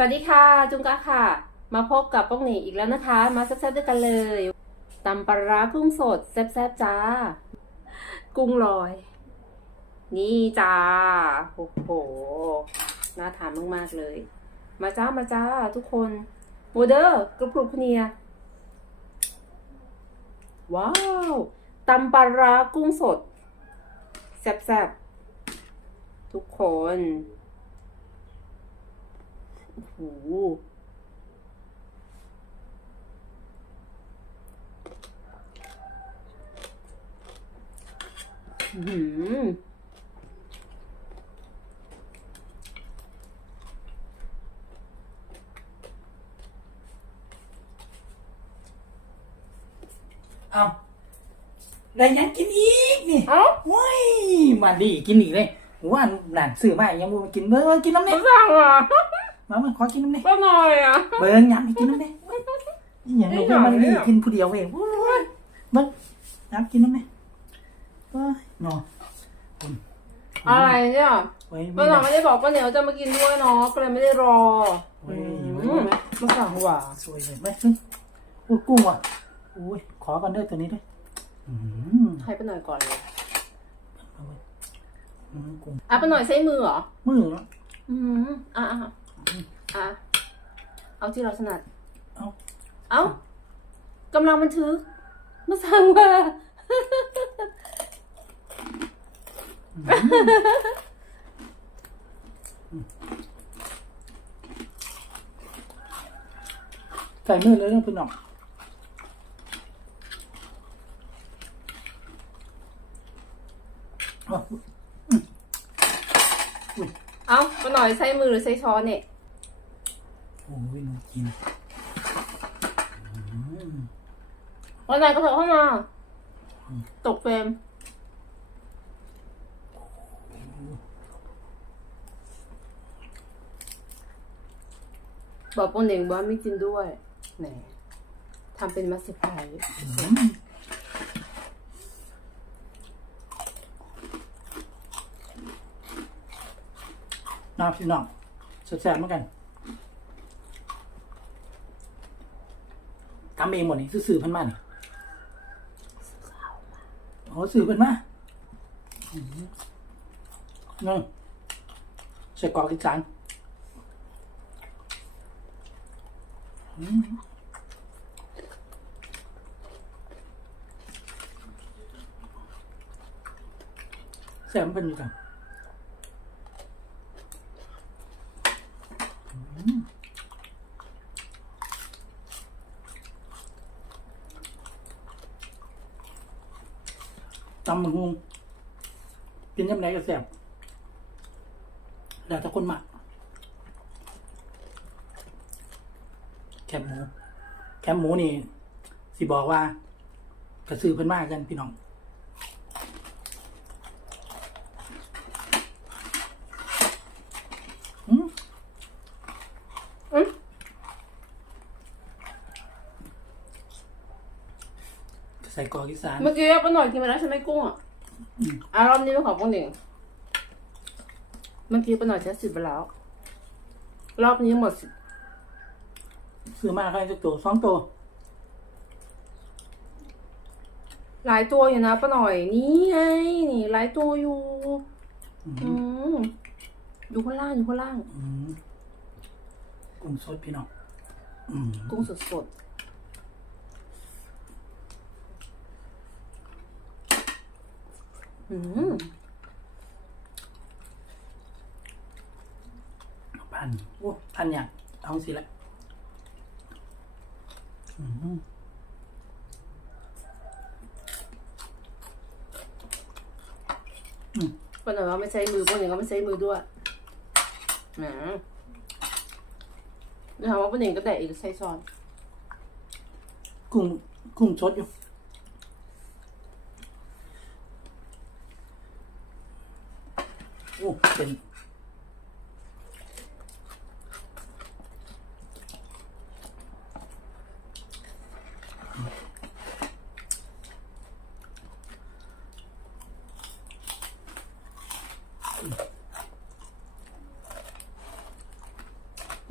สวัสดีค่ะ จุงกะค่ะ มาพบกับป้องหนีอีกแล้วนะคะ มาแซ่บๆด้วยกันเลยตำปลาร้ากุ้งสดแซ่บๆจ้า กุ้งลอย นี่จ้าโอ้โหน่าทานมากๆเลย มาจ้ามาจ้าทุกคนโมเดอร์กรุบกรุบเนียว้าวตำปลาร้ากุ้งสดแซ่บๆทุกคน โอ้โหอื้อหือเอาได้ยังกินอีกนี่เอ้าว้ายมาดีกินอีกเลยว่าหลานซื้อมายังบ่มากินเบิ้งกินน้ำไม่เนี่ยสั่งอะ มามาขอกินน้ำเนี่ยก็หน่อยอะเบิ้งยำให้กินน้ำเนี่ยนี่อย่างนี้มันนี่กินผู้เดียวเองโอ้ยเบิ้งยำกินน้ำเนี่ยเอ้ยเนาะอะไรเนี่ยเว้ยป้าหน่อยไม่ได้บอกป้าเหนียวจะมากินด้วยเนาะก็เลยไม่ได้รอเว้ยอืมมาสั่งหว่าสวยเลยไม่ขึ้นโอ้ยกุ้งว่ะโอ้ยขอกันเด้อตัวนี้ด้วยอืมให้ป้าหน่อยก่อนเลยเอาไว้อืมกุ้งอะป้าหน่อยใช้มือเหรอมือเนาะอืมอะอะ อะ เอาที่เราถนัด เอาเอากำลังบันทึกมาสั่งว่าใส่มือเลยเรื่องพี่น้องเอาเอาป้าหน่อยใช้มือหรือใช้ช้อนเนี่ย โอ้ยน้องกินป้าหน่อยก็เถอะเข้ามา ตกเฟรมบอกป้าเหน่งว่าไม่กินด้วยแหนทำเป็นมาสิพายน้าพี่น้องแซ่บๆเหมือนกัน ทำเองหมดนี่ซื้อๆเพันมานี่โอ้ซื้อเพันมาอืมนั่นใส่กรอกอีสานอืมแซ่บมันเป็นอยู่กัน ตำมึงงกินยำไหนก็แซ่บแล้วแต่คนมักแคบหมู แคบหมูนี่สิบอกว่ากระซื้อเพิ่นมากกันพี่น้อง อืม อืม ใส่กรอกอีสาน เมื่อกี้ป้าหน่อยกินไปแล้วใช่ไหมกุ้งอะอืม อารอบนี้เป็นของป้าเหน่งเมื่อกี้ป้าหน่อยใช้สิบไปแล้ว รอบนี้หมดสิทธิ์ซื้อมาใครจะตัวสองตัวหลายตัวอยู่นะป้าหน่อยนี่ไงนี่หลายตัวอยู่ อืมอืมอยู่ข้างล่างอยู่ข้างล่าง อืมกุ้งสดพี่น้องอืมกุ้งสดสดๆอืม พันโอ้พันอย่างเอาสิละอืมป้าหน่อยว่าไม่ใช้มือป้าเหน่งก็ไม่ใช้มือด้วยแหมเดี๋ยวถามว่าป้าเหน่งก็แดกอีกใช้ช้อนกุ้งกุ้งสดอยู่ อ้เป็น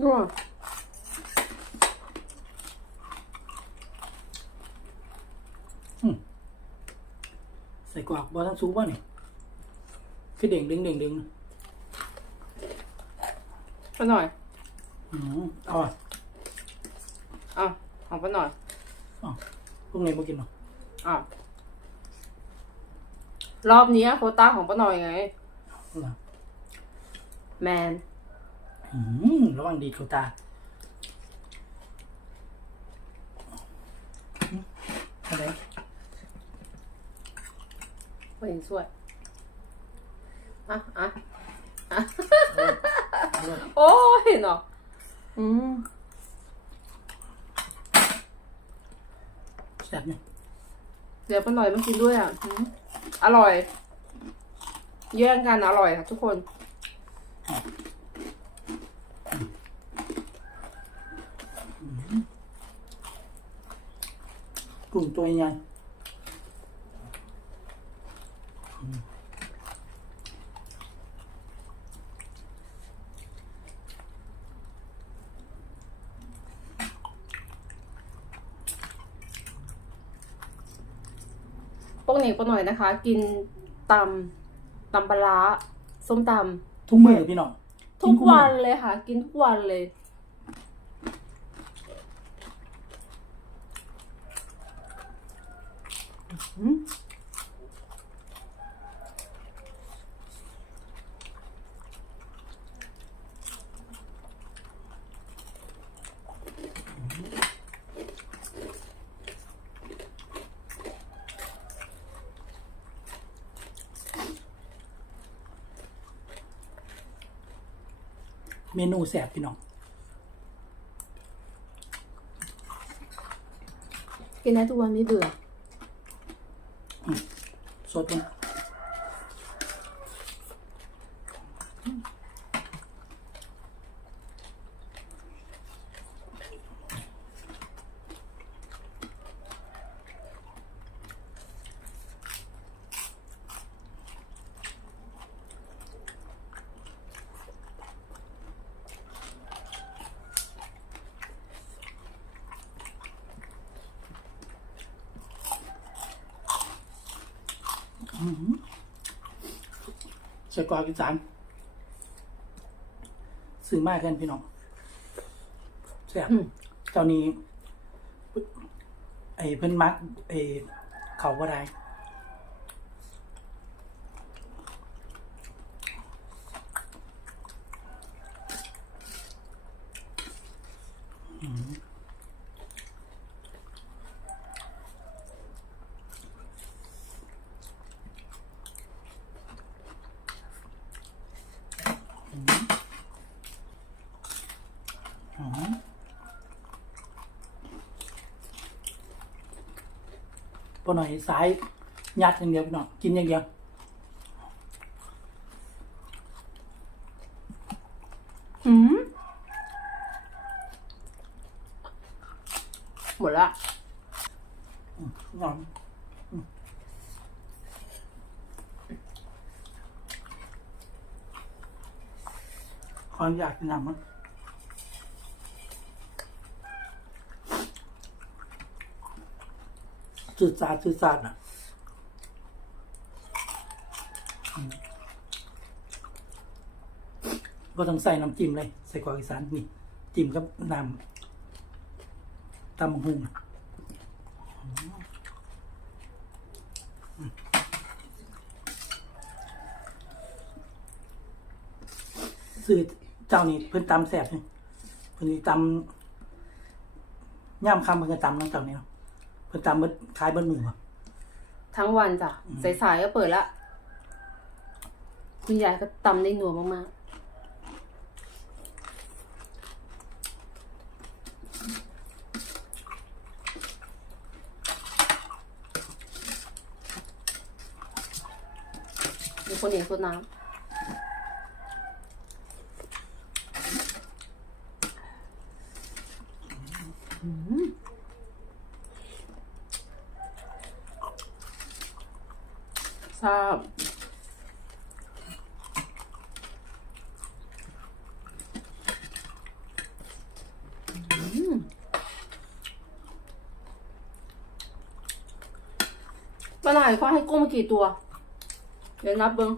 นัวใส่กวากบอทั้งซุปวะนี่ คือเด้งดึงเด้งดึงไปหน่อยอืมเอาอะอะเอาไปหน่อยพวกนี้มากินเนาะอะรอบนี้โควต้าของป้าหน่อยไงเอาล่ะแมนอืมระวังดีดเข้าตาอืมอะไรไปเห็นสวย อะอะอะเอาเลยโอ้ยเนาะอืมแซ่บเนี่ยเดี๋ยวป้าหน่อยมากินด้วยอะอืมอร่อย แย่งกันอร่อยค่ะทุกคนกุ้งตัวใหญ่ พวกนี้ป้าหน่อยนะคะ กินตำตำปลาร้าส้มตทุกมื้อพี่น้องำทุกวันเลยค่ะ กินทุกวันเลย อืม เมนูแซ่บพี่น้อง กินได้ทุกวันไม่เบื่อ สดมัน ใส่กรอกอีสานซื้อมากกันพี่น้องแซ่บอืมเจ้านี้ ไอ้เพิ่นมักไอ้เขาว่าได้อืมอืม พอหน่อยสายยัดอย่างเดียวพี่น้องกินอย่างเดียวอืมหมดละนอนอืมความอยากกินน้ำมัน จืดจาดจืดจาดอะก็ต้องใส่น้ำจิ้มเลย ใส่กวากอีสานนี่ จิ้มกับน้ำตำบักหุ่งซื้อเจ้านี่เพิ่นตำแสบนี่เพิ่นนี่ตำย่ำคำเพิ่นก็ตำน้องเจ้านี่เนาะ เพิ่นตำเบิดขายเบิดมือบ่ทั้งวันจ้ะสายๆก็เปิดละคุณยายก็ตำได้นัวมากๆมีคนเห็นคนน้ำ ป้าหน่อยเขาให้กุ้งมากี่ตัว เดี๋ยวนับเบิ้ง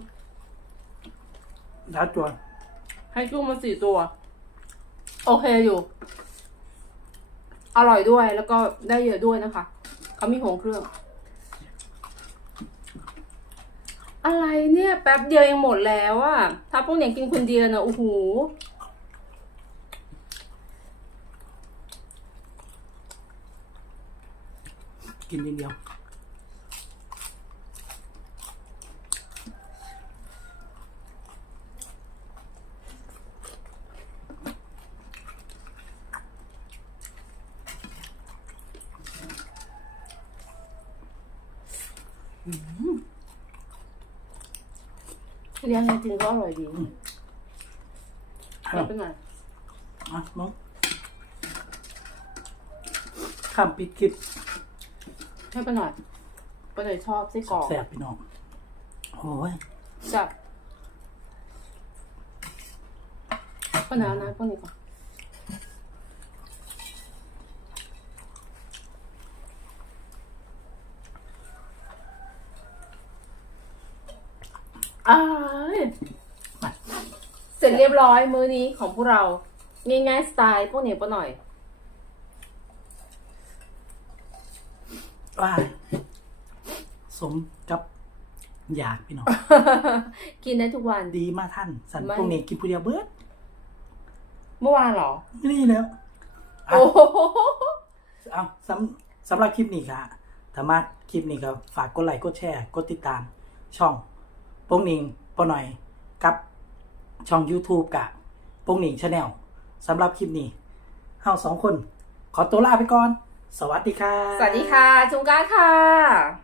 แล้วตัว ให้กุ้งมาสี่ตัว โอเคอยู่ อร่อยด้วยแล้วก็ได้เยอะด้วยนะคะเขามีผงเครื่อง อะไรเนี่ย แป๊บเดียวยังหมดแล้วอะถ้าพวกเนี่ยกินคนเดียวนะโอ้โหกินนิดเดียว เลี้ยงไงจริงก็อร่อยดีคไม่รับเป็นไรอะน้องข้ามปิดคลิปให้ไปหน่อยไปหน่อยชอบไส้กรอกแสบพี่น้องโอ้ยจับไปหน่อยเอานะพวกนี้ก่อน อ้ายเสร็จเรียบร้อยมื้อนี้ของพวกเราง่ายๆสไตล์พวกเหนียวปะหน่อย ว้ายสมกับอยากพี่น้อง กินได้ทุกวัน ดีมากท่าน สันไม่ พวกนี้กินผู้เดียวเบิดเมื่อวานเหรอไม่นี่แล้วอะโอ้โหเอาสำสำหรับคลิปนี้ค่ะถ้ามาคลิปนี้ก็ฝากกดไลค์กดแชร์ กดติดตาม ช่องโป้งหนิงปอหน่อยกับช่อง YouTube กะโป้งหนิงชาแนลสำหรับคลิปนี้เฮาสองคน ขอตัวลาไปก่อน สวัสดีค่ะ สวัสดีค่ะจุงก้าค่ะ